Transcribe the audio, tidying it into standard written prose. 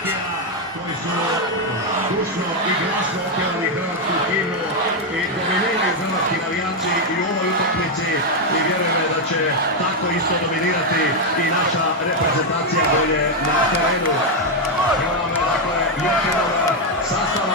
Ekija koji su dušno i glasno opjevali hrvatsku himnu i dominiraju hrvatski navijači i u ovoj utakmici i vjerujem da će tako isto dominirati i naša reprezentacija koja je na terenu. Evo nam dakle još jednog sastava